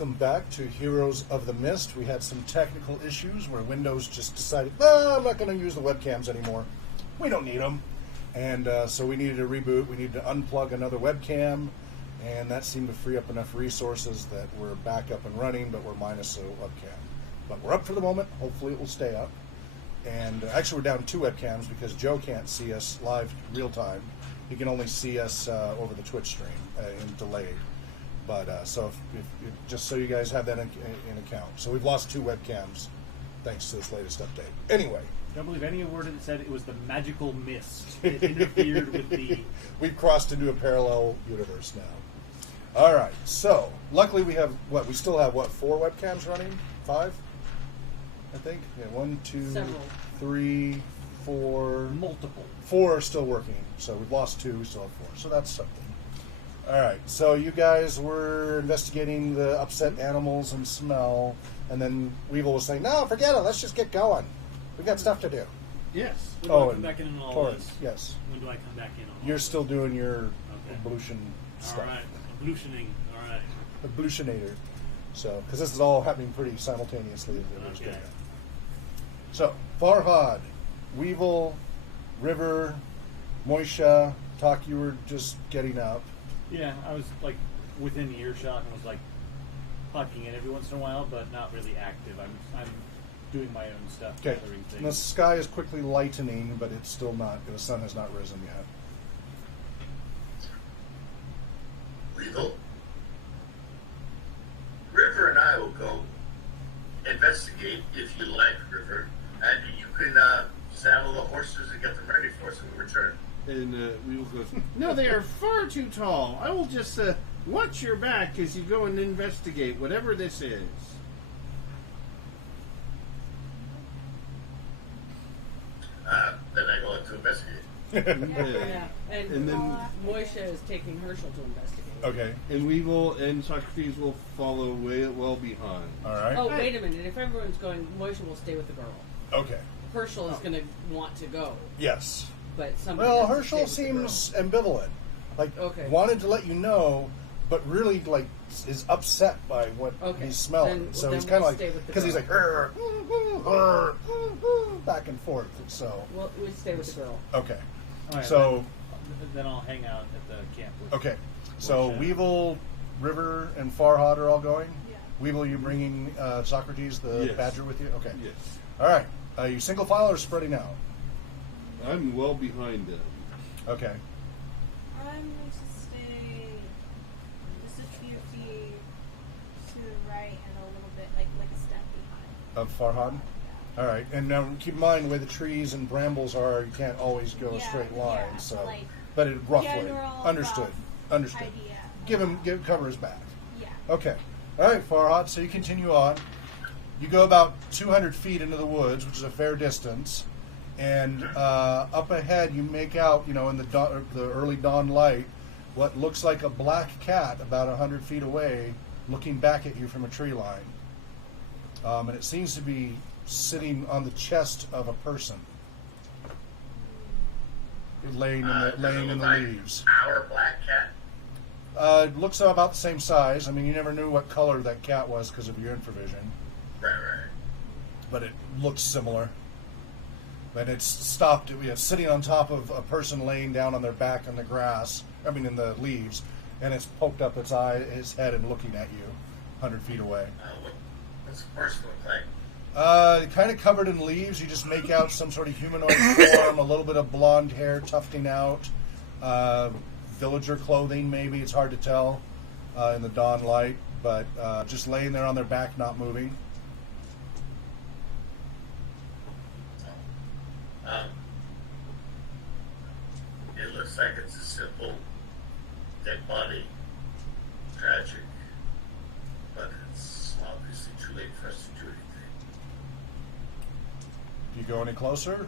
welcome back to Heroes of the Mist. We had some technical issues where Windows just decided, no, I'm not going to use the webcams anymore. We don't need them. And so we needed to reboot. We needed to unplug another webcam, and that seemed to free up enough resources that we're back up and running, but we're minus a webcam. But we're up for the moment. Hopefully it will stay up. And actually we're down 2 webcams because Joe can't see us live real time. He can only see us over the Twitch stream in delayed. But so if just so you guys have that in account. So we've lost 2 webcams thanks to this latest update. Anyway. Don't believe any word that said it was the magical mist. It interfered with the... We've crossed into a parallel universe now. All right. So luckily we have what? We still have what? 4 webcams running? 5? I think. Yeah. 1, 2, Several. 3, 4. Multiple. 4 are still working. So we've lost 2. We still have 4. So that's something. All right. So you guys were investigating the upset animals and smell, and then Weevil was saying, "No, forget it. Let's just get going. We got stuff to do." Yes. When do I come back in on all Torrance, this? yes. When do I come back in on all You're this? still doing your Okay. ablution stuff. All right. Ablutioning. All right. Ablutionator. So, because this is all happening pretty simultaneously as it was Okay. doing it. So, Farhad, Weevil, River, Moisha, Talk, you were just getting up. Yeah, I was like within earshot and was like poking in every once in a while, but not really active. I'm doing my own stuff, Okay. gathering And the things. sky is quickly lightening, but it's still not, the sun has not risen yet. Weevil? River and I will go investigate if you like, River, and you can saddle the horses and get them ready for us when we return. And we will go, "No, they are far too tall. I will just watch your back as you go and investigate whatever this is." Then I go to investigate. Yeah. And, And then- Moisha is taking Herschel to investigate. Okay. And we will, and Socrates will follow well behind. All right. Oh, wait a minute. If everyone's going, Moisha will stay with the girl. Okay. Herschel is going to want to go, Yes. but somebody Well, has to Herschel stay with the seems ambivalent. Like, Okay. wanted to let you know, but really, like, is upset by what Okay. he's smelling. Then- so then he's kind of we'll like, stay with the because he's girl. like, back and forth. So, girl. Well, we stay with the girl. okay. All right, So, then I'll hang out at the camp with okay. So, Moisha. Weevil, River, and Farhad are all going? Yeah. Weevil, you bringing Socrates, the Yes. badger, with you? Okay. Yes. All right. Are you single file or spreading out? I'm well behind them. Okay. I'm going to stay just a few feet to the right and a little bit, like a step behind. Of Farhad? All right. And now keep in mind, the way the trees and brambles are, you can't always go a Yeah, straight line. yeah, So, like, but it roughly. general Understood. rough Understood. idea. Give cover his back. Yeah. Okay. All right, Farhad. So you continue on. You go about 200 feet into the woods, which is a fair distance, and up ahead you make out, in the early dawn light, what looks like a black cat about 100 feet away, looking back at you from a tree line, and it seems to be sitting on the chest of a person, laying in the leaves. Our black cat. It looks about the same size. I mean, you never knew what color that cat was because of your infravision. Right, right. But it looks similar. And it's stopped, sitting on top of a person laying down on their back in the grass, in the leaves, and it's poked up its head and looking at you 100 feet away. What's the person look like? Kind of covered in leaves. You just make out some sort of humanoid form, a little bit of blonde hair tufting out, villager clothing maybe, it's hard to tell in the dawn light, but just laying there on their back, not moving. It looks like it's a simple dead body. Tragic. But it's obviously too late for us to do anything. Do you go any closer?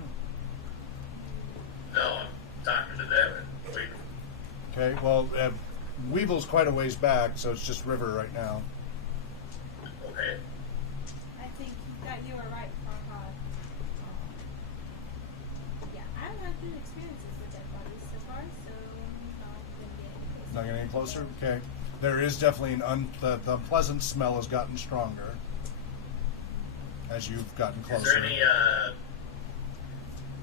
No, I'm talking to them and waiting. Okay, well, Weevil's quite a ways back, so it's just River right now. Okay. I think you are right, Farhad. Yeah, I don't have good experiences with dead bodies so far, so I'm not going to get any closer. Not getting any closer? Okay. There is definitely the unpleasant smell has gotten stronger as you've gotten Is closer. there any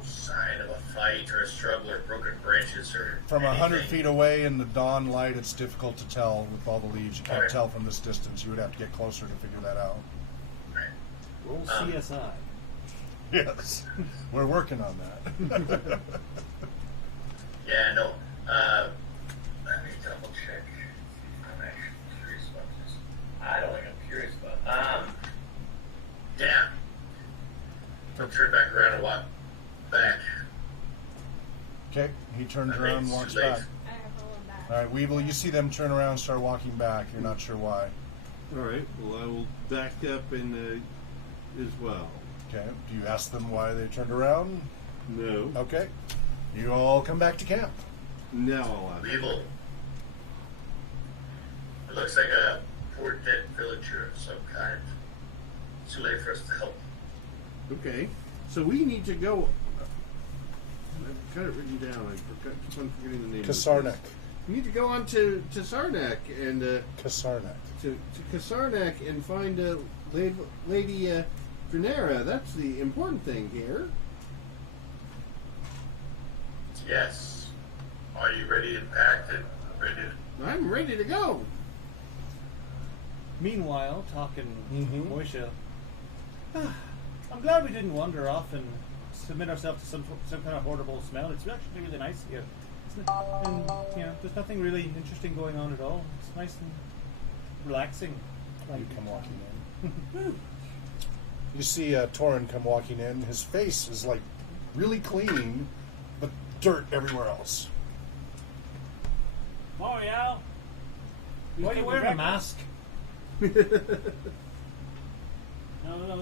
sign of a fight or a struggle or broken branches or From 100 anything? feet away in the dawn light, it's difficult to tell with all the leaves. You can't Alright. tell from this distance. You would have to get closer to figure that out. Right. Roll CSI. Yes, we're working on that. Yeah, no. Let me double check. I'm actually curious about this. I don't think I'm curious about. Yeah. I'll turn back around and walk back. Okay, he turns I around and think walks it's too late. back. I have rolling back. All right, Weevil, you see them turn around and start walking back. You're not sure why. All right. Well, I will back up and as well. Okay, do you ask them why they turned around? No. Okay, you all come back to camp. Now I'll ask. Weevil. It looks like a poor dead villager of some kind. It's too late for us to help. Okay. So we need to go. I've got it written down. I keep on forgetting the name. of the Kasarnak. place. We need to go on to Sarnak and Kasarnak. to Kasarnak and find Lady Drenera. That's the important thing here. Yes. Are you ready and packed and ready to... I'm ready to go. Meanwhile, talking Mhm. Moisha, I'm glad we didn't wander off and submit ourselves to some kind of horrible smell. It's actually really nice here. And, there's nothing really interesting going on at all. It's nice and relaxing. You come walking in. You see Torin come walking in. His face is like really clean, but dirt everywhere else. Mario! Why are you wearing a mask? No,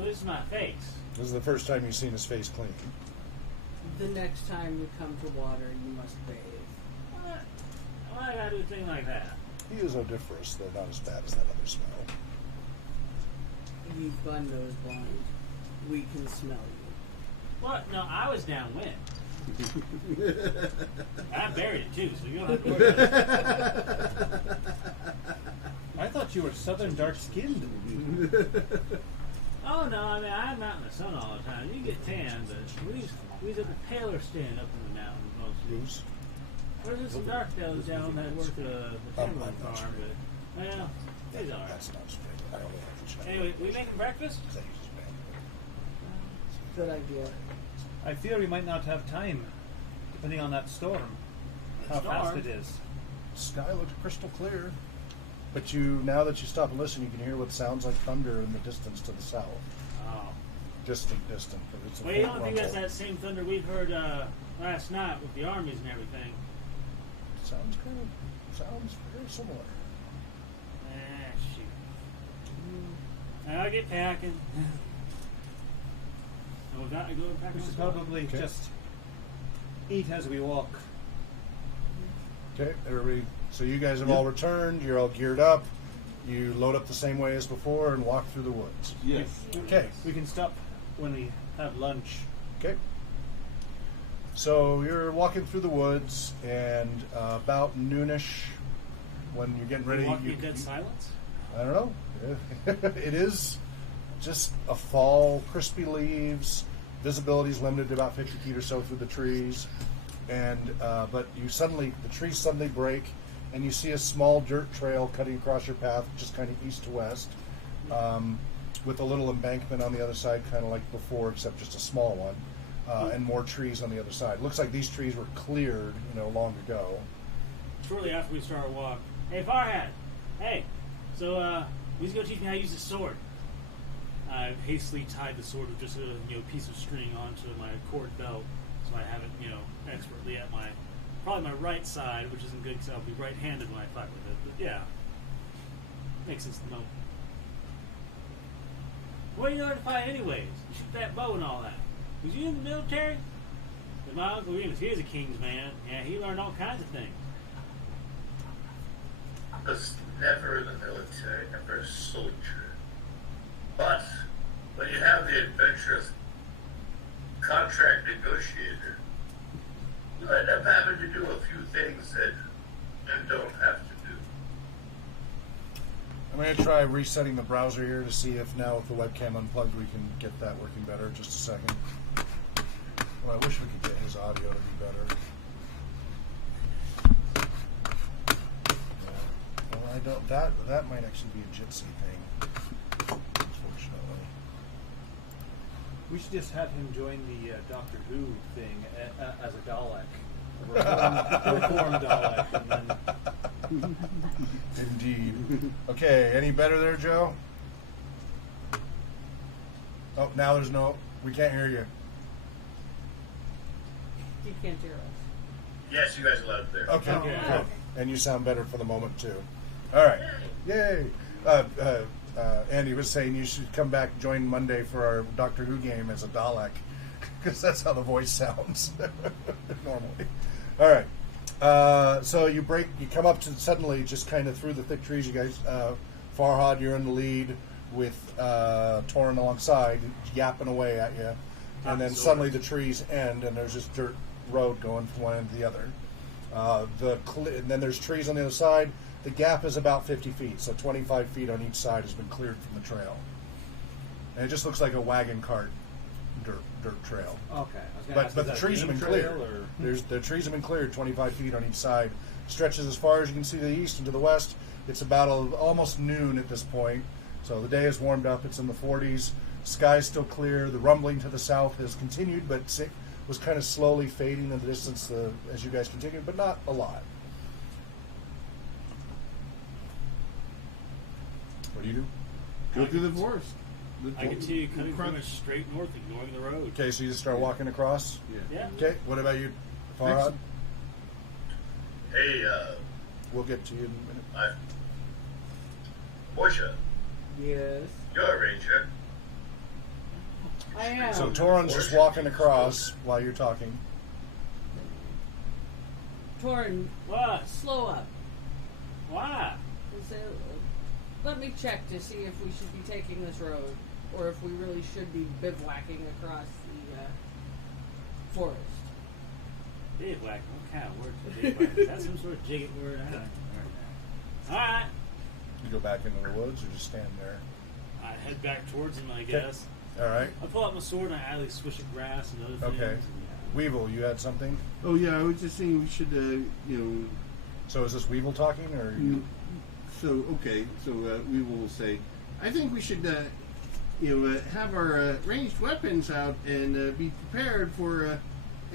this is my face. This is the first time you've seen his face clean. The next time you come to water, you must bathe. What? Why I gotta do a thing like that? He is odoriferous, though not as bad as that other smell. You've gone nose blind. We can smell you. What? No, I was downwind. I buried it too, so you don't have to worry about it. I thought you were southern dark-skinned. Oh no, I mean I'm out in the sun all the time. You get tan, but we at the paler stand up in the mountains mostly. Who's? There's some dark fellows down that work the timber I'm not farm, sure. but well, he's alright. That's not straight. I don't know if it's Anyway, we making breakfast? That uses bad. Good idea. I fear we might not have time, depending on that storm. How fast Storm? it is. Sky looks crystal clear. But now that you stop and listen, you can hear what sounds like thunder in the distance to the south. Oh. Distant, but it's a Well, you faint don't think that's rumble. that same thunder we heard last night with the armies and everything? Sounds very similar. Shoot. I'll get packing. And we've got to go and pack We should my stuff. probably Okay. just eat as we walk. Okay, everybody. So you guys have all returned. You're all geared up. You load up the same way as before and walk through the woods. Yes. Okay. We can stop when we have lunch. Okay. So you're walking through the woods, and about noonish, when you're getting ready, Walking in dead silence? I don't know. It is just a fall, crispy leaves. Visibility is limited to about 50 feet or so through the trees, and but the trees suddenly break, and you see a small dirt trail cutting across your path, just kind of east to west, with a little embankment on the other side, kind of like before, except just a small one, and more trees on the other side. Looks like these trees were cleared, long ago. Shortly after we start our walk, hey Farhad, hey, so who's gonna teach me how to use this sword? I hastily tied the sword with just a piece of string onto my cord belt, so I have it expertly at probably my right side, which isn't good because I'll be right-handed when I fight with it. But yeah, makes sense to know. What do you know how to fight anyways? You shoot that bow and all that. Was you in the military? 'Cause my Uncle Remus, he was a king's man. Yeah, he learned all kinds of things. I was never in the military, never a soldier. But when you have the adventurous contract negotiator, you end up having to do a few things that you don't have to do. I'm going to try resetting the browser here to see if now with the webcam unplugged we can get that working better. Just a second. Well, I wish we could get his audio to be better. Yeah. Well, I don't. That might actually be a Jitsi thing. Unfortunately. We should just have him join the Doctor Who thing as a Dalek. A reformed Dalek. And then Indeed. Okay, any better there, Joe? Oh, now there's no. We can't hear you. You can't hear us. Yes, you guys are loud there. Okay, Okay. good. And you sound better for the moment too. All right, yay! Andy was saying you should come back and join Monday for our Doctor Who game as a Dalek, because that's how the voice sounds normally. All right, so you come up to suddenly just kind of through the thick trees. You guys, Farhad, you're in the lead with Torin alongside, yapping away at you, and then suddenly the trees end, and there's this dirt road going from one end to the other. And then there's trees on the other side. The gap is about 50 feet, so 25 feet on each side has been cleared from the trail. And it just looks like a wagon cart dirt trail. okay. I was gonna ask, But is the that trees have game been trail, cleared. The trees have been cleared 25 feet on each side. Stretches as far as you can see to the east and to the west. It's about almost noon at this point. So the day has warmed up. It's in the 40s. Sky's still clear. The rumbling to the south has continued, but was kind of slowly fading in the distance as you guys continued, but not a lot. What do you do? Go through the forest. I continue cutting pretty much straight north, ignoring the road. Okay, so you just start walking across? Yeah. Okay, what about you, Farhad? Hey, We'll get to you in a minute. Moisha, Yes. you're a ranger. I am. So Torin's just walking across while you're talking. Torin, What? slow up. Why? So, let me check to see if we should be taking this road, or if we really should be bivouacking across the forest. Bivouac. What kind of word for bivouac? Is that some sort of jigget word? I don't know. Alright. You go back into the woods or just stand there? I head back towards him, I guess. All right. I pull out my sword and I idly swish at grass and other things. Okay. And, Weevil, you had something? Oh yeah, I was just saying we should, So is this Weevil talking, or you? So we will say, I think we should, have our ranged weapons out and be prepared for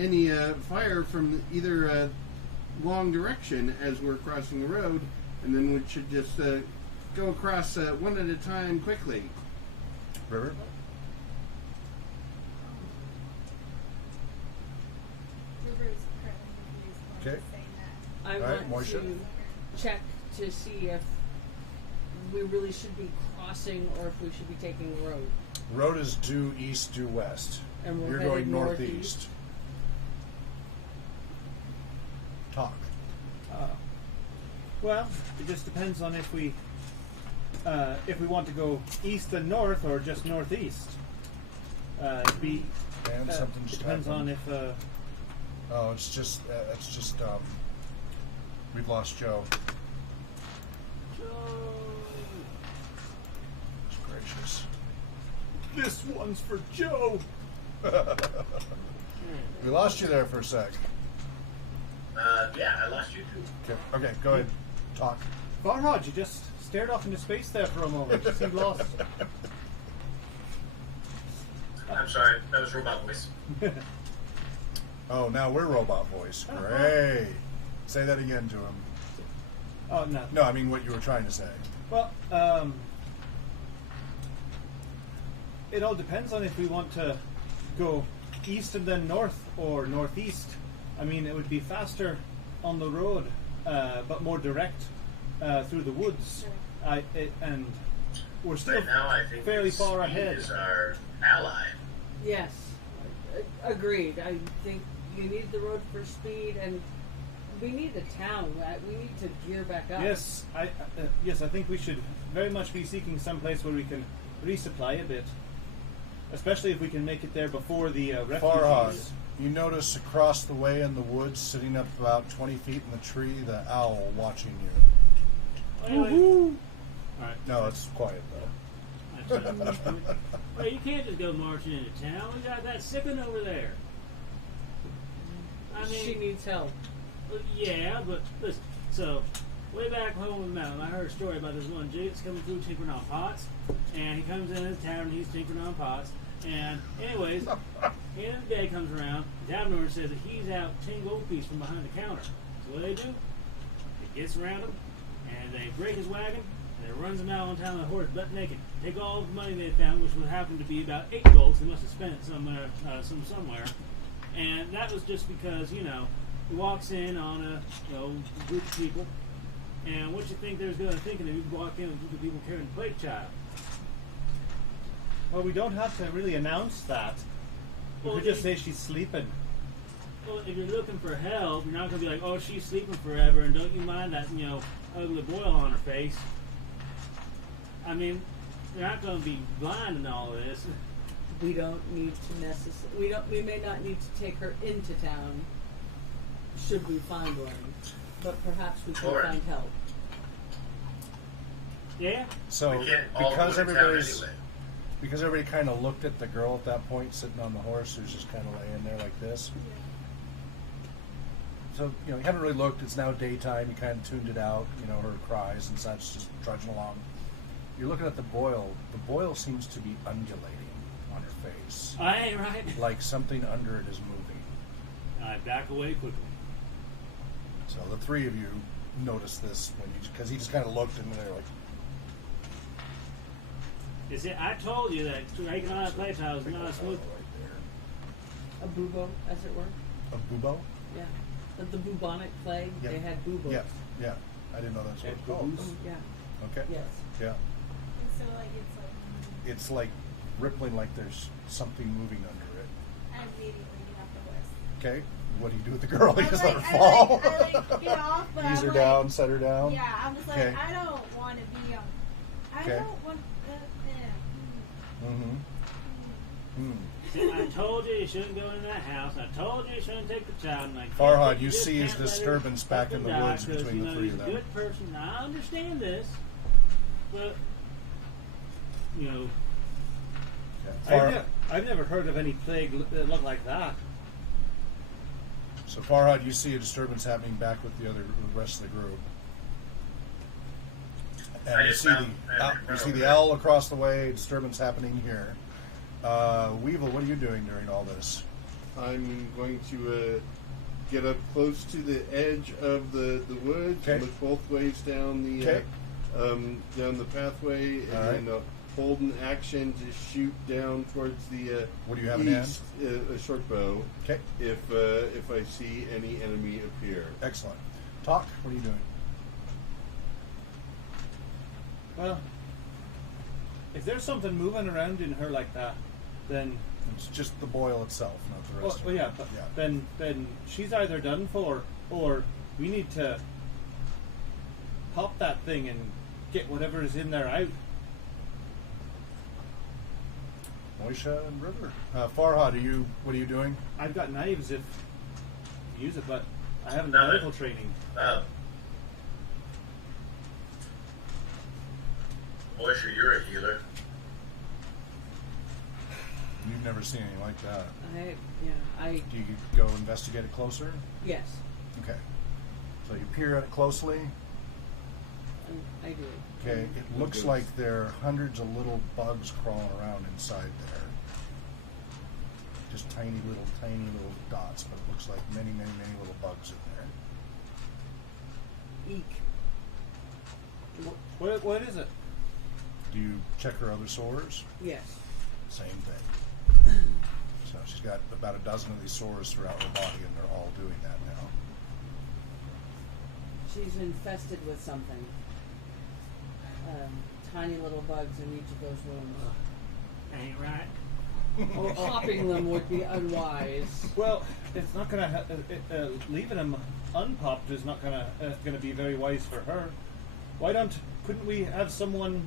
any fire from either long direction as we're crossing the road, and then we should just go across one at a time quickly. River? River is currently confused when Okay. saying that. I All right, want Moisha? to check to see if we really should be crossing or if we should be taking the road. Road is due east, due west. And we're You're headed going northeast. northeast. Talk. well, it just depends on if we want to go east and north or just northeast. And something it just depends happened. on if. Oh, it's just we've lost Joe. It's gracious. This one's for Joe. We lost you there for a sec. Yeah, I lost you too. Okay, go ahead. Talk. Farhad, you just stared off into space there for a moment. You seemed lost. I'm sorry, that was robot voice. Oh, now we're robot voice. Great. Say that again to him. Oh no. No, I mean what you were trying to say. Well, it all depends on if we want to go east and then north or northeast. I mean, it would be faster on the road, but more direct through the woods. And we're still Right now, I think fairly that far speed ahead. is our ally. Yes, agreed. I think you need the road for speed, and we need a town. We need to gear back up. Yes, I think we should very much be seeking some place where we can resupply a bit, especially if we can make it there before the Farhad, refugees. you notice across the way in the woods, sitting up about 20 feet in the tree, the owl watching you. Anyway, All right. No, it's quiet though. Well, you can't just go marching into town. We got that sick one over there. I mean, She needs help. well, yeah, but listen. So, way back home in the mountain, I heard a story about this one Jig that's coming through tinkering on pots, and he comes in his tavern and he's tinkering on pots. And anyways, the end of the day comes around. The tavern owner says that he's out 10 gold pieces from behind the counter. So what do? It gets around him, and they break his wagon. And it runs them out on town on a horse, butt naked. Take all the money they found, which would happen to be about 8 gold. They must have spent it somewhere, somewhere. And that was just because, he walks in on a group of people. And what you think there's going to think if you walk in with a group of people carrying a plague child? Well, we don't have to really announce that. We Well, could just say she's sleeping. Well, if you're looking for help, you're not going to be like, oh, she's sleeping forever, and don't you mind that, ugly boil on her face. I mean, you're not going to be blind in all of this. We don't need to necessarily. We may not need to take her into town. Should we find one? But perhaps we can Sure. find help. Yeah? So We can't all go to town anyway. because everybody kind of looked at the girl at that point sitting on the horse who's just kind of laying there like this. So you haven't really looked. It's now daytime. You kind of tuned it out. Her cries and such, just trudging along. You're looking at the boil. The boil seems to be undulating on her face, I ain't right. like something under it is moving. I back away quickly. So the three of you notice this because he just kind of looked and they're like, You see, I told you that taking on that play tile is not a smooth. A bubo, as it were. A bubo? Yeah. The bubonic plague. Yeah. They had bubos. Yeah, yeah. I didn't know that's what it's called. Oh, yeah. Okay. Yes. Yeah. And so like It's like rippling, like there's something moving under it. I immediately get off the horse. Okay. What do you do with the girl? You I just like- let her fall. I get off, but Ease I'm her like, down, set her down. Yeah, I'm just like, Okay. I don't want to be on. I Okay. don't want. Mm-hmm. See, I told you shouldn't go in that house. I told you shouldn't take the child. And I can't Farhad, let you just see his can't let her disturbance back up in and the die woods 'cause, between the three he's of a them. good person. I understand this, but Okay. I've never heard of any plague that looked like that. So Farhad, you see a disturbance happening back with the rest of the group. And I you just see found- you see the owl across the way, disturbance happening here. Weevil, what are you doing during all this? I'm going to get up close to the edge of the woods, Okay. look both ways down the Okay. down the pathway, and All right. then hold an action to shoot down towards the What do you have in hand? east, a short bow. Okay, If I see any enemy appear. excellent. Talk, what are you doing? Well, if there's something moving around in her like that, then It's just the boil itself, not the well, rest of well it. yeah, but then she's either done for, or we need to pop that thing and get whatever is in there out. Moisha and River. Farhad, what are you doing? I've got knives if you use it, but I haven't done medical training. Moisha, you're a healer. You've never seen anything like that. Do you go investigate it closer? Yes, Okay. So you peer at it closely. I do. Okay. It looks Okay. like there are hundreds of little bugs crawling around inside there. Just tiny little dots, but it looks like many, many, many little bugs in there. Eek. What is it? Do you check her other sores? Yes. Same thing. So she's got about a dozen of these sores throughout her body, and they're all doing that now. She's infested with something. Tiny little bugs in each of those rooms. ain't right. Or popping them would be unwise. Well, it's not gonna leaving them unpopped is not gonna be very wise for her. Couldn't we have someone?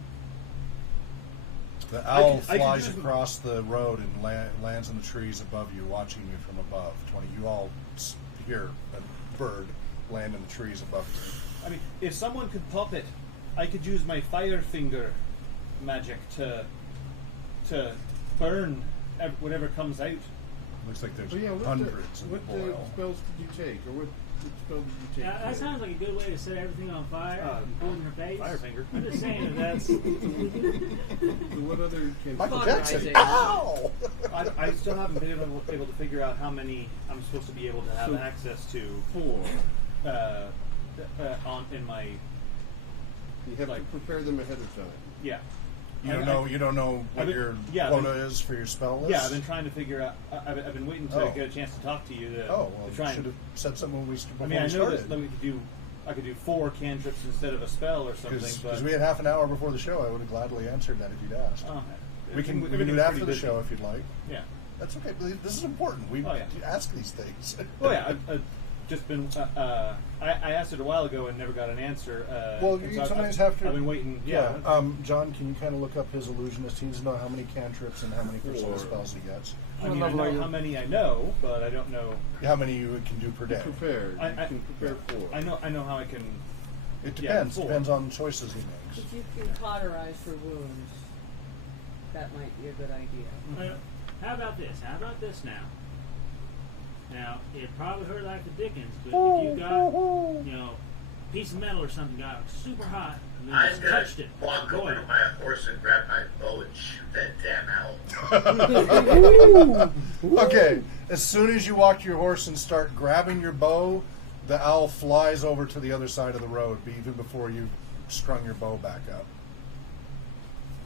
The owl I can flies use- across the road and lands in the trees above you, watching you from above. 20. You all hear a bird land in the trees above you. I mean, if someone could pop it I could use my fire finger magic to burn whatever comes out. Looks like there's Oh, yeah, hundreds what of boil. spells did you take? Or what spell did you take? Yeah, that sounds like a good way to set everything on fire. Holding her face. Fire finger. I'm just saying that's. So what other Michael Fundraising. Jackson. Ow! I still haven't been able to figure out how many I'm supposed to be able to have So- access to 4. in my You have to prepare them ahead of time. yeah. You don't know what I've been- your yeah, I've quota been- is for your spell list? Yeah, I've been trying to figure out. I've been waiting to Oh. get a chance to talk to you. To Oh, well, to you try should and. have said something when we before I mean, I we know started. that we could do. I could do 4 cantrips instead of a spell or something. Because But we had half an hour before the show, I would have gladly answered that if you'd asked. We can do it everything's after pretty the busy. show if you'd like. Yeah. That's okay. This is important. We Oh, yeah. ask these things. Oh yeah. I've just been. I asked it a while ago and never got an answer. Well, and you so I've- sometimes have to. I've been waiting. Yeah. John, can you kind of look up his illusionist? He needs to know how many cantrips and how many percent 4. spells he gets. I mean, I know how many I know, but I don't know. How many you can do per day. Prepared. I- You can prepare 4. I know how I can. It Yeah, depends. 4. Depends on choices he makes. If you can cauterize for wounds, that might be a good idea. How about this? How about this now? Now, it probably hurt like the dickens, but if you got, a piece of metal or something got super hot and then I'm just gonna touched it, walk go over to ahead. my horse and grab my bow and shoot that damn owl. Okay. As soon as you walk your horse and start grabbing your bow, the owl flies over to the other side of the road, even before you've strung your bow back up,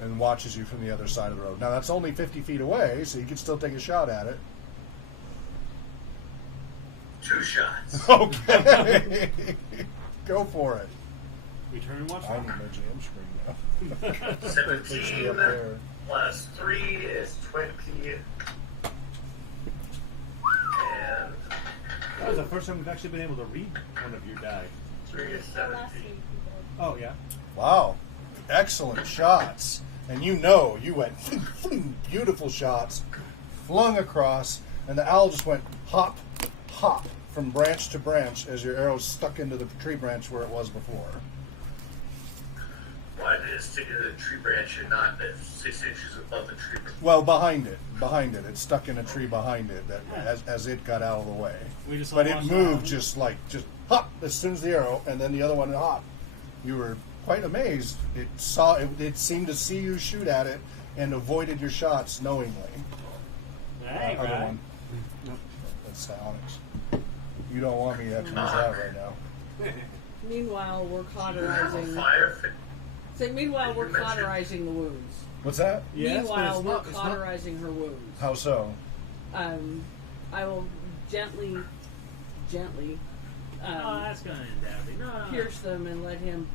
and watches you from the other side of the road. Now that's only 50 feet away, so you can still take a shot at it. 2 shots. Okay. Go for it. We turn and watch I need my fire. GM screen now. Puts me 17 up there. plus 3 is 20. And That was the first time we've actually been able to read one of your die. 3 is So last 17. week we did. Oh yeah. Wow. Excellent shots. And you went beautiful shots, flung across, and the owl just went hop, hop from branch to branch as your arrow stuck into the tree branch where it was before. Why did it stick into the tree branch and not at 6 inches above the tree branch? Well, behind it. It's stuck in a tree behind it that as it got out of the way. We just But all it watched moved that. just hop as soon as the arrow, and then the other one hop. You were quite amazed. It seemed to see you shoot at it and avoided your shots knowingly. Hey, Other right. one. That's psionics. You don't want me to have to use that right now. Meanwhile, we're You have a cauterizing. fire Meanwhile, we're cauterizing the wounds. What's that? Yes, but Meanwhile, it's we're not- it's not- cauterizing her wounds. How so? I will gently, Oh, that's going to end badly. No. pierce them and let him.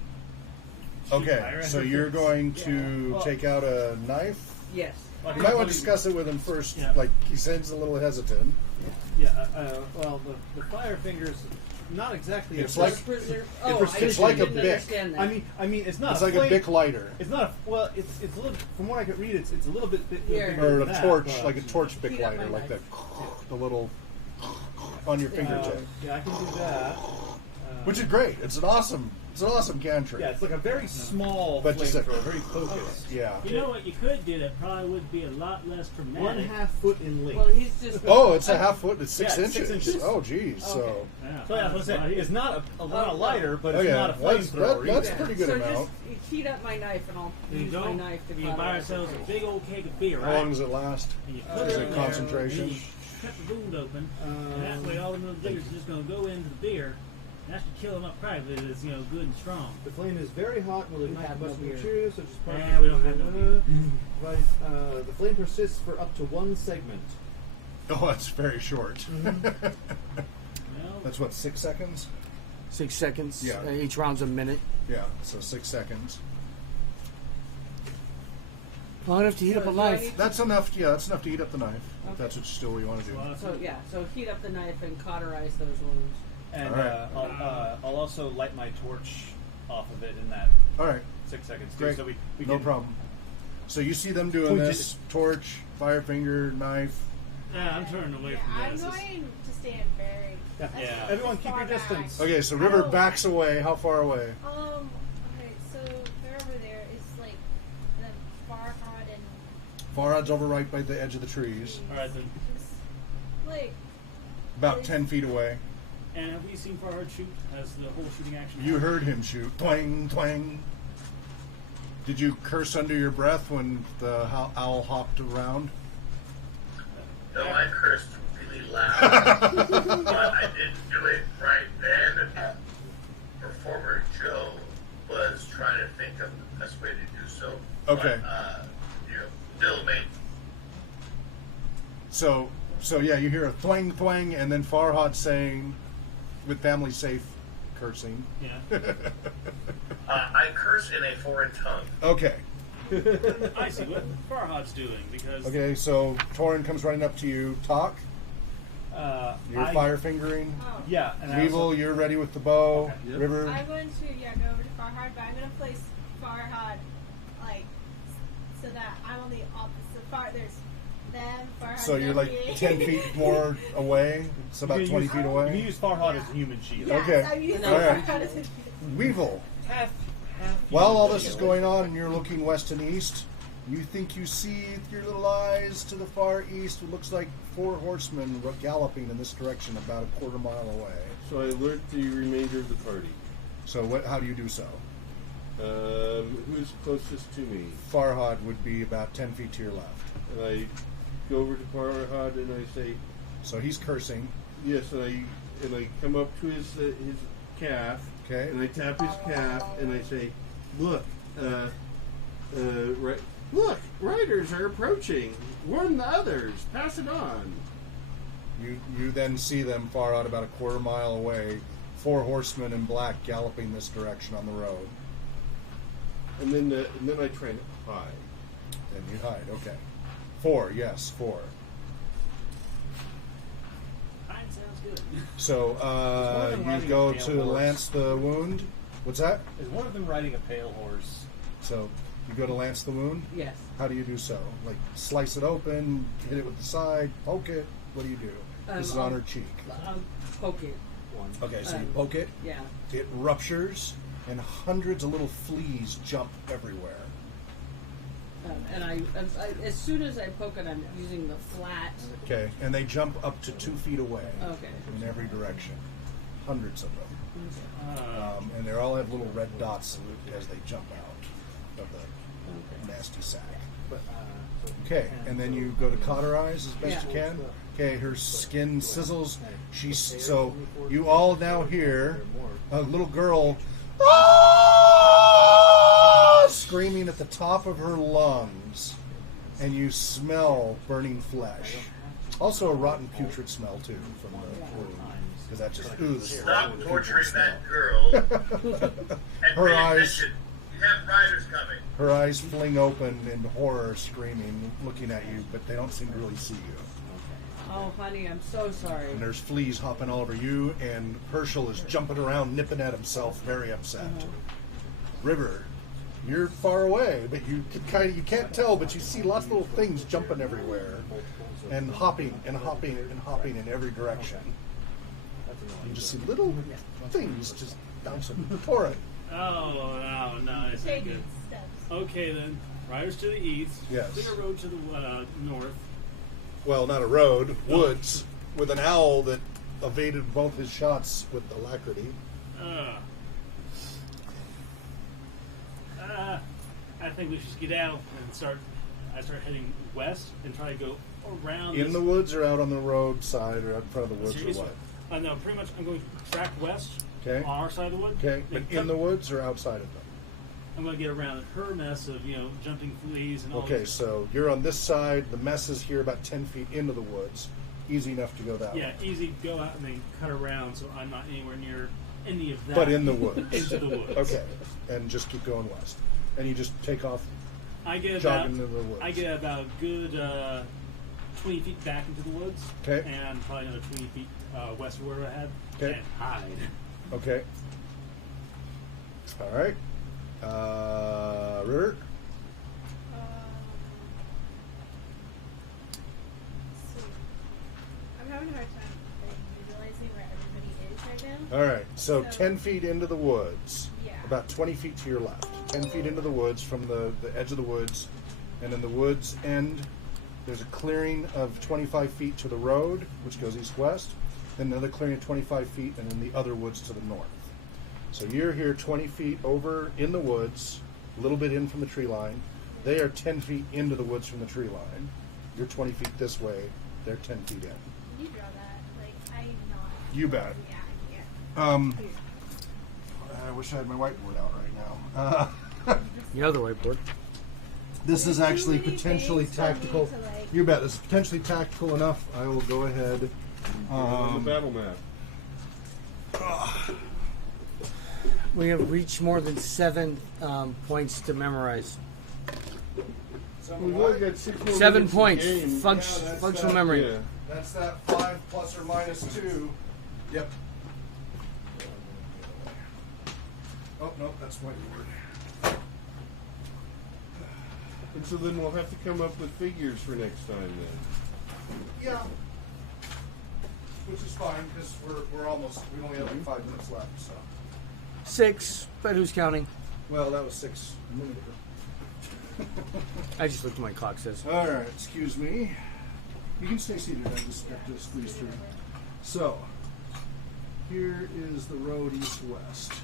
Okay, fire so at you're her. going to Yeah. Well- take out a knife? Yes. You might want to discuss it with him first. Yeah. Like, he seems a little hesitant. Yeah. Well, the fire fingers, not exactly. It's a like- Just prisoner. it's I like a didn't Bic. understand that. I mean, it's not. It's a like a flame- Bic lighter. It's not. Well, it's a little. From what I could read, it's a little bit Here. bigger Or than a that, torch, but- like a torch Bic Heat up lighter, my like knife. the little on your fingertip. Yeah, I can do that. Which is great. It's an awesome cantrip. Yeah, it's like a very small But just a- flamethrower, very focused. Yeah. You know what you could do that probably would be a lot less traumatic. 1/2 foot in length. Well, he's just. Oh, it's a half foot. It's 6 Yeah, it's inches. 6 inches. Oh, geez. So, Okay. Yeah. So yeah, that's what I'm saying. It's not a lighter, but oh it's yeah, not a flamethrower. that's either. pretty good so amount. just heat up my knife and I'll You use my don't. knife to You buy cauterize ourselves her a face. big old keg of beer, How right? long does it last? And you put Is it it in there, concentration? and you cut the wound open, and that way all the little diggers are just going to go into the beer. And that should kill them up privately. It's good and strong. The flame is very hot and will We ignite have no combustible beer. materials such as particles. Yeah, we don't have no beer. The flame persists for up to 1 segment. Oh, that's very short. Well, That's what, 6 seconds? 6 seconds. Yeah. Each round's a minute. Yeah, so 6 seconds. Long enough to heat up a So do I knife. need- That's enough. Yeah, that's enough to heat up the knife. If Okay. that's what still what you want to do. well, So yeah, so heat up the knife and cauterize those wounds. And All right. I'll also light my torch off of it in that All right, 6 seconds too. great. So we No can, problem. So you see them doing Point this: torch, fire finger, knife. yeah, I'm turning away Yeah, from I'm this. going to stand very. Yeah. as Yeah. Everyone keep far your back. distance. Okay, so River Oh. backs away. How far away? Okay, so Farhad's over right by the edge of the trees, All right then. Just, like, about 10 feet away. And have we seen Farhad shoot? Has the whole shooting action? You happened? heard him shoot. Twang, twang. Did you curse under your breath when the owl hopped around? No, I cursed really loud, but I didn't do it right then. Performer Joe was trying to think of the best way to do so. Okay. But, Bill made. So yeah, you hear a thwang, thwang, and then Farhad saying, with family safe cursing. Yeah. I curse in a foreign tongue. Okay. I see what Farhad's doing because Okay, so Torin comes running up to you. Talk. You're fire fingering. oh. Yeah, and I Weevil, also, you're ready with the bow. Okay. Yep. River. I'm going to, go over to Farhad, but I'm going to place Farhad, like, so that I'm on the opposite. There's them, Farhad. So you're them, like me. 10 feet more away. It's about you can 20 use- feet You can away. use Farhad as a human shield. Yes, Okay. I'm using All right. Farhad as a Weevil. Half While all this is going on and you're looking west and east, you think you see with your little eyes to the far east what looks like 4 horsemen galloping in this direction about a quarter mile away. So I alert the remainder of the party. So how do you do so? Who's closest to me? Farhad would be about 10 feet to your left. And I go over to Farhad and I say, So he's cursing. yes, and I come up to his calf. Okay. And I tap his calf and I say, look, look, riders are approaching. Warn the others. Pass it on. You then see them far out about a quarter mile away, 4 horsemen in black galloping this direction on the road. And then I try and hide. Then you hide. Okay. 4. Yes, 4. Fine, sounds good. So one of them you riding go a pale to horse. lance the wound. What's that? Is one of them riding a pale horse? So you go to lance the wound. Yes. How do you do so? Like slice it open, hit it with the side, poke it. What do you do? This is on her cheek. Poke it. Okay, so you Um, poke it. Yeah. It ruptures, and hundreds of little fleas jump everywhere. And as soon as I poke it, I'm using the flat. Okay, and they jump up to 2 feet away Okay. in every direction. Hundreds of them. And they all have little red dots as they jump out of the Okay. nasty sack. Okay, and then you go to cauterize as best you Yeah. can. Okay, her skin sizzles. So you all now hear a little girl screaming at the top of her lungs, and you smell burning flesh. Also a rotten putrid smell too from the wound, because that just oozes. Stop torturing that girl. And Her pay eyes. attention. You have riders coming. Her eyes fling open in horror, screaming, looking at you, but they don't seem to really see you. Oh, honey, I'm so sorry. And there's fleas hopping all over you, and Herschel is jumping around, nipping at himself, very upset. River, you're far away, but you can't tell, but you see lots of little things jumping everywhere, and hopping and hopping and hopping in every direction. You just see little things just bouncing. Torin. Oh, no, it's not Taking good. steps. Okay then, riders to the east. Yes. Clear road to the north. Well, not a road, woods, with an owl that evaded both his shots with alacrity. I think we should get out and start heading west and try to go around. In the woods or out on the roadside or out in front of the woods or what? No, pretty much. I'm going to track west. Okay. On our side of the wood. Okay, but then in the woods or outside of them? I'm going to get around her mess of jumping fleas and all. Okay, this. so you're on this side. The mess is here about 10 feet into the woods. Easy enough to go that Yeah, way. easy. Go out and then cut around, so I'm not anywhere near any of that. But in the woods. Into the woods. Okay, and just keep going west. And you just take off. I get about Jogging into the woods. I get about a good 20 feet back into the woods. Okay. And probably another 20 feet west of where I had. Okay. And hide. Okay. All right. River? So, I'm having a hard time visualizing where everybody is right now. All right, so So- 10 feet into the woods, Yeah. about 20 feet to your left. 10 feet into the woods from the edge of the woods, and then the woods end. There's a clearing of 25 feet to the road, which goes east-west. Then another clearing of 25 feet, and then the other woods to the north. So you're here 20 feet over in the woods, a little bit in from the tree line. They are 10 feet into the woods from the tree line. You're 20 feet this way. They're 10 feet in. You draw that. Like, I'm not. You bet. Yeah. I wish I had my whiteboard out right now. The other whiteboard. This is There's actually too many potentially things for me tactical. to, like- You bet. This is potentially tactical enough. I will go ahead. On the battle map. We have reached more than 7 points to memorize. We've only got 6 more 7 minutes points. in the game. that's Functional that. memory. Yeah. That's that 5 plus or minus 2. Yep. Oh, no, that's whiteboard. And so then we'll have to come up with figures for next time then. Yeah. Which is fine because we're almost, we only have like 5 minutes left. So. 6, but who's counting? Well, that was 6 a minute ago. I just looked at my clock, says. All right, excuse me. You can stay seated. I just have to squeeze through. So, here is the road east-west. So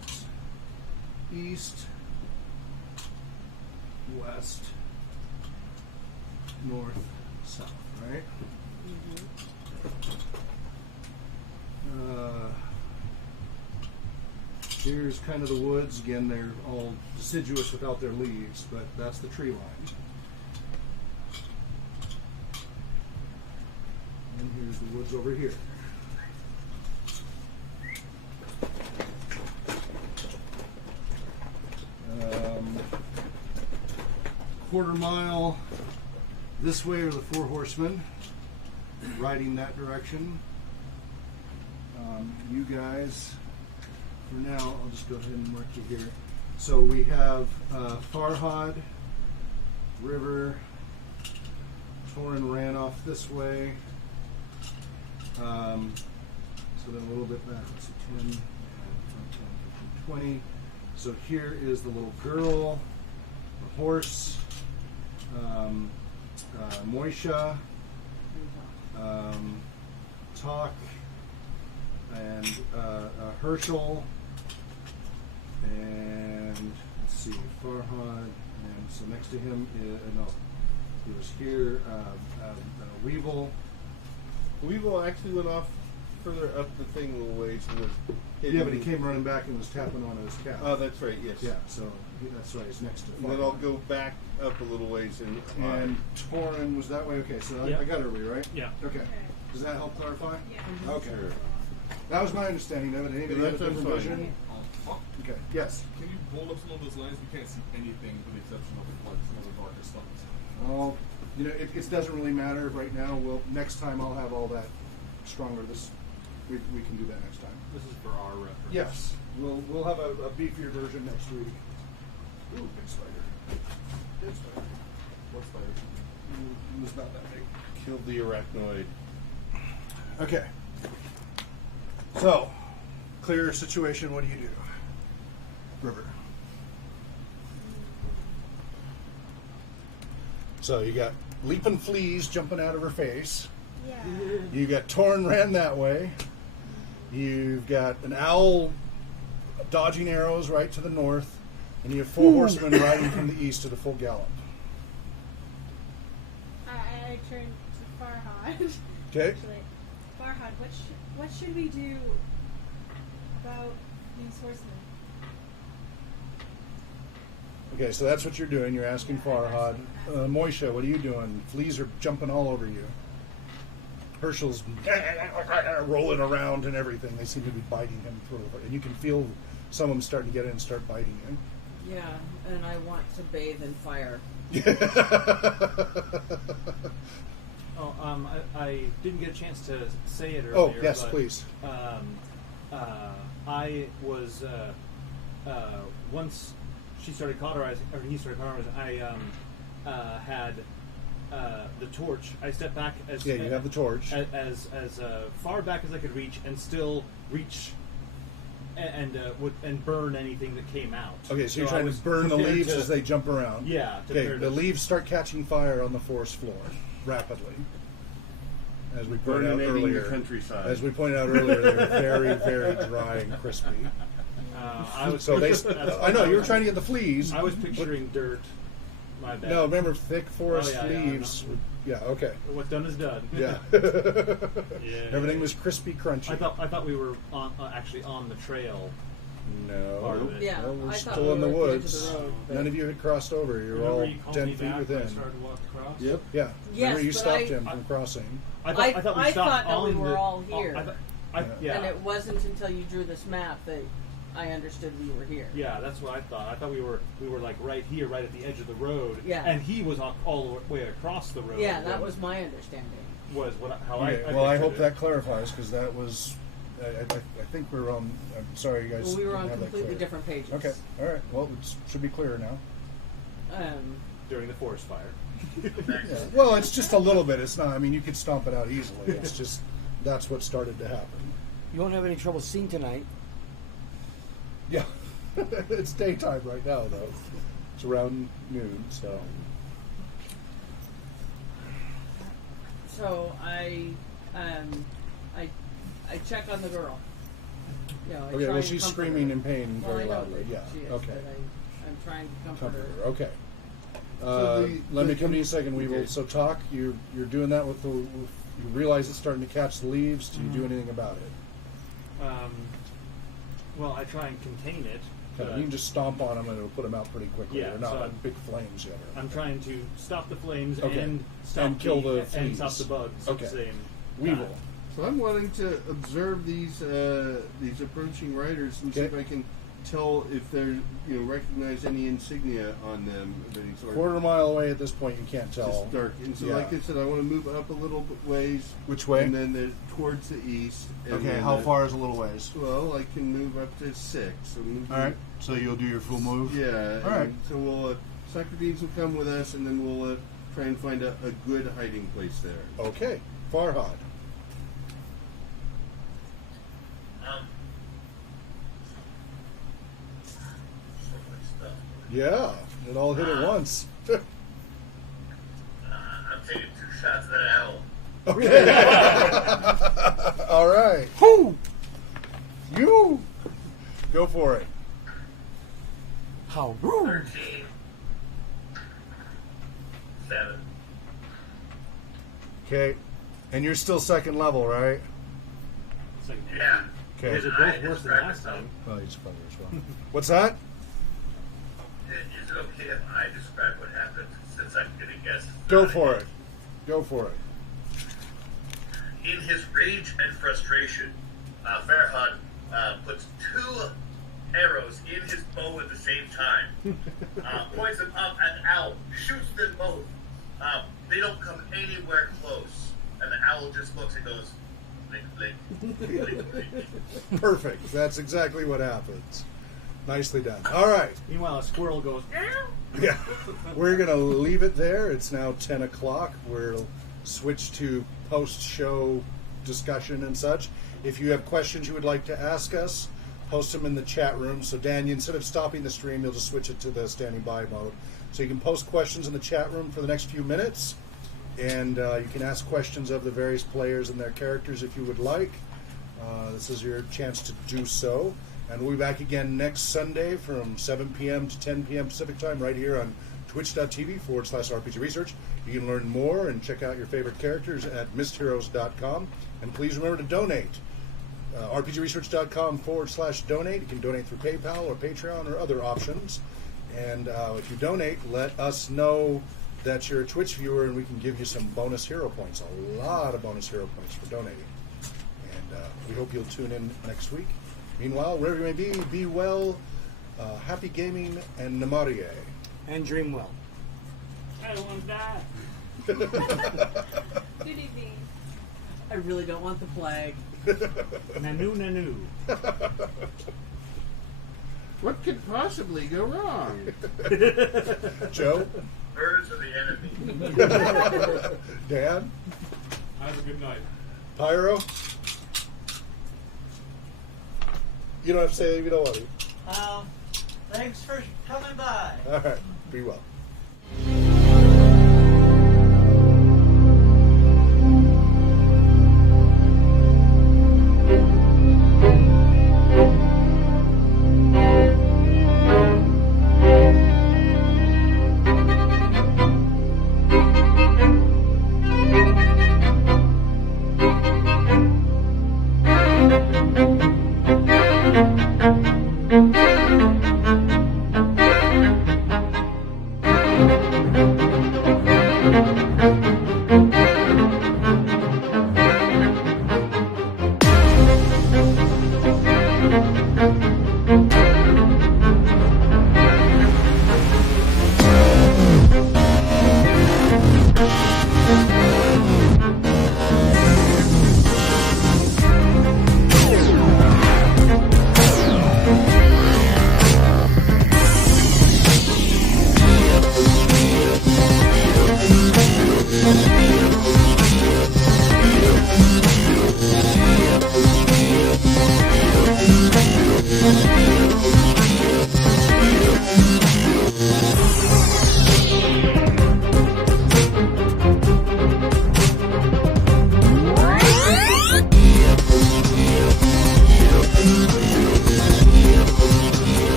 that's east, west, north, south, right? Here's kind of the woods. Again, they're all deciduous without their leaves, but that's the tree line. And here's the woods over here. Quarter mile this way are the 4 horsemen riding that direction. You guys, for now, I'll just go ahead and mark you here. So we have Farhad, River, Torin ran off this way. So then a little bit back, let's see, 10, 10, 15, 20. So here is the little girl, the horse, Moisha, Talk, and Herschel, and let's see, Farhad, and so next to him is, no, he was here, Weevil. Weevil actually went off further up the thing a little ways and was hitting. Yeah, but he came running back and was tapping on his cap. Oh, that's right, yes. Yeah, so that's right, he's next to And then I'll go back up a little ways And Torin was that way? Okay, so Yep. I got it earlier, right? Yeah. Okay. Does that help clarify? Yeah. Okay. Sure. That was my understanding of it. Anybody have a That's different fine. vision? Okay, yes. Can you hold up some of those lines? We can't see anything with the exception of like some of the darker spots. Well, you know, it doesn't really matter right now. Next time I'll have all that stronger. We can do that next time. This is for our reference. Yes, we'll have a beefier version next week. Ooh, big spider. Big spider. What spider? It was about that big. Killed the arachnoid. Okay. So, clear situation. What do you do? River. So you got leaping fleas jumping out of her face. Yeah. You got Torn ran that way. You've got an owl dodging arrows right to the north. And you have 4 horsemen riding from the east at a full gallop. I turned to Farhad. Okay? Actually, Farhad, what should we do about these horsemen? Okay, so that's what you're doing. You're asking Farhad. Moisha, what are you doing? Fleas are jumping all over you. Herschel's rolling around and everything. They seem to be biting him. And you can feel some of them starting to get in and start biting you. Yeah, and I want to bathe in fire. Oh, I didn't get a chance to say it earlier. Oh, yes, but, please. I was once she started cauterizing, or he started cauterizing. I had the torch. I stepped back as Yeah, you have the torch. as far back as I could reach, and still reach and burn anything that came out. Okay, so you're I trying to was burn the prepared leaves to- as they jump around. Yeah. Okay, the leaves start catching fire on the forest floor rapidly. As we pointed out Burninating earlier, the countryside. as we pointed out earlier, they're very, very dry and crispy. I was So they, that's I know what you were trying to get the fleas. I was picturing dirt. My bad. No, remember thick forest Oh, yeah, leaves. Yeah, okay. What's done is done. Yeah. Yeah. Everything was crispy, crunchy. I thought we were actually on the trail. Part No. of it. Yeah, Well, we're I thought still we in the were at the edge of woods. the road, but- None of you had crossed over. You're Remember all you called 10 me feet back when I within. started to walk across? Yep. Yeah. Yes, Remember you but stopped I- him from crossing. I thought we I stopped thought that we on were the- all here. Yeah. And it wasn't until you drew this map that I understood we were here. Yeah, that's what I thought. I thought we were like right here, right at the edge of the road. Yeah. And he was all the way across the road. Yeah, that was my understanding. was how Okay, I well, I pictured hope it. that clarifies because that was. I think we're on. I'm sorry, you guys. Well, we were didn't on have that completely clear. different pages. Okay, all right. Well, it should be clearer now. during the forest fire. Yeah. Well, it's just a little bit. It's not. I mean, you could stomp it out easily. It's just that's what started to happen. You won't have any trouble seeing tonight. Yeah, it's daytime right now though. It's around noon, so. So I check on the girl. You know, I Okay. try Well, and she's comfort screaming her. in pain Well, very I know loudly. that Yeah. she is, Okay. but I'm trying to comfort Comfort her. her. Okay. So Let me come to you a second. We will. Okay. So talk. You're doing that with the. You realize it's starting to catch the leaves. Do you do anything about it? Well, I try and contain it. Okay, you can just stomp on them and it'll put them out pretty quickly. Yeah, They're not so like big flames yet. I'm trying to stop the flames Okay. and stop And kill the and stop fleas. the bugs. Okay. At the same Weevil. time. So I'm wanting to observe these approaching riders and see if Okay. I can tell if they're recognize any insignia on them of any sort. Quarter-mile away at this point, you can't tell. Just dark. And so, Yeah. like I said, I want to move up a little bit ways. Which way? And then towards the east. And Okay, then, how far is a little ways? Well, I can move up to 6. So move All right, so you'll do your full move? Yeah. All right. and So we'll Socrates will come with us, and then we'll try and find a good hiding place there. Okay, Farhad. So much stuff. Yeah, it all hit at once. I'm taking 2 shots at that owl. Okay. All right. Whoo! You! Go for it. How rude! 13. 7. Okay, and you're still second level, right? It's like, Yeah. Okay. those are both worse than last time. Oh, he's funny as well. What's that? Is it okay if I describe what happened since I'm going to guess? Go for it. Go for it. In his rage and frustration, Farhad puts 2 arrows in his bow at the same time, points them up at the owl, shoots them both. They don't come anywhere close, and the owl just looks and goes, blink, blink, blink, blink. Perfect. That's exactly what happens. Nicely done. All right. Meanwhile, a squirrel goes. Yeah. We're going to leave it there. It's now 10 o'clock. We'll switch to post-show discussion and such. If you have questions you would like to ask us, post them in the chat room. So, Dan, instead of stopping the stream, you'll just switch it to the standing by mode. So you can post questions in the chat room for the next few minutes. And you can ask questions of the various players and their characters if you would like. This is your chance to do so. And we'll be back again next Sunday from 7 p.m. to 10 p.m. Pacific Time right here on twitch.tv/RPG Research. You can learn more and check out your favorite characters at mistheroes.com. And please remember to donate. RPGresearch.com/donate. You can donate through PayPal or Patreon or other options. And if you donate, let us know that you're a Twitch viewer and we can give you some bonus hero points. A lot of bonus hero points for donating. And we hope you'll tune in next week. Meanwhile, wherever you may be well, happy gaming, and Namarie. And dream well. I don't want to die. Good evening. I really don't want the plague. Nanu, nanu. What could possibly go wrong? Joe? Birds are the enemy. Dan? Have a good night. Pyro? You don't have to say it if you don't want to. Thanks for coming by. All right. Be well.